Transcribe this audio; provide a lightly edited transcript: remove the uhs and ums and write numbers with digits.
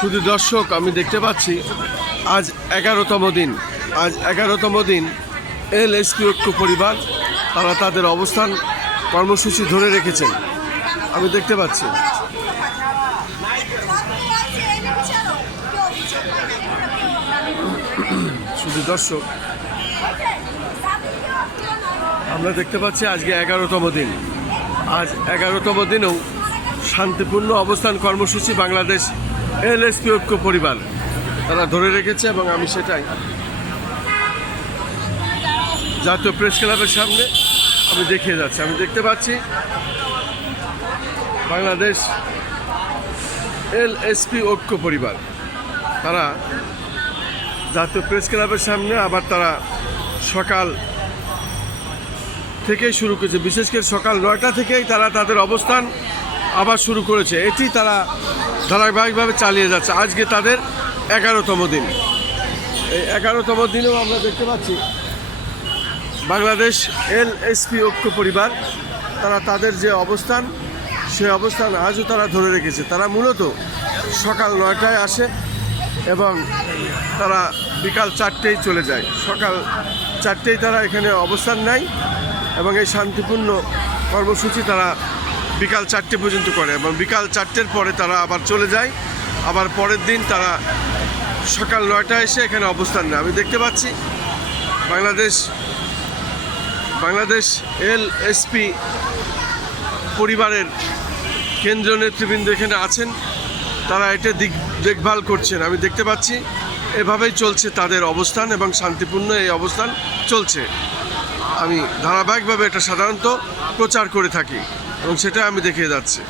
শুধু দর্শক, আমি দেখতে পাচ্ছি আজ 11তম দিন। আজ 11তম দিন এলএসপি ঐক্য পরিবার তারা তাদের অবস্থান কর্মসূচি ধরে রেখেছেন, আমি দেখতে পাচ্ছি। শুধু দর্শক, আমরা দেখতে পাচ্ছি আজকে 11তম দিন। আজ 11তম দিনেও শান্তিপূর্ণ অবস্থান কর্মসূচি বাংলাদেশ এলএসপি ঐক্য পরিবার তারা ধরে রেখেছে, এবং আমি সেটাই জাতীয় প্রেস ক্লাবের সামনে আমি দেখিয়ে যাচ্ছি। আমি দেখতে পাচ্ছি বাংলাদেশ এলএসপি ঐক্য পরিবার তারা জাতীয় প্রেস ক্লাবের সামনে আবার তারা সকাল থেকেই শুরু করেছে, বিশেষ করে সকাল 9টা থেকেই তারা তাদের অবস্থান আবার শুরু করেছে। এটি তারা ধারাবাহিকভাবে চালিয়ে যাচ্ছে। আজকে তাদের 11তম দিন। এই 11তম দিনেও আমরা দেখতে পাচ্ছি বাংলাদেশ এলএসপি ঐক্য পরিবার তারা তাদের যে অবস্থান, সেই অবস্থান আজও তারা ধরে রেখেছে। তারা মূলত সকাল 9টায় আসে এবং তারা বিকাল 4টেই চলে যায়। সকাল 4টেই তারা এখানে অবস্থান নেয় এবং এই শান্তিপূর্ণ কর্মসূচি তারা বিকাল 4টে পর্যন্ত করে, এবং বিকাল 4টের পরে তারা আবার চলে যায়। আবার পরের দিন তারা সকাল 9টায় এসে এখানে অবস্থান নেয়। আমি দেখতে পাচ্ছি বাংলাদেশ এলএসপি পরিবারের কেন্দ্রীয় নেতৃবৃন্দ এখানে আছেন, তারা এটা দেখভাল করছেন। আমি দেখতে পাচ্ছি এভাবেই চলছে তাদের অবস্থান এবং শান্তিপূর্ণ এই অবস্থান চলছে। আমি ধারাবাহিকভাবে এটা সাধারণত প্রচার করে থাকি এবং সেটা আমি দেখিয়ে যাচ্ছি।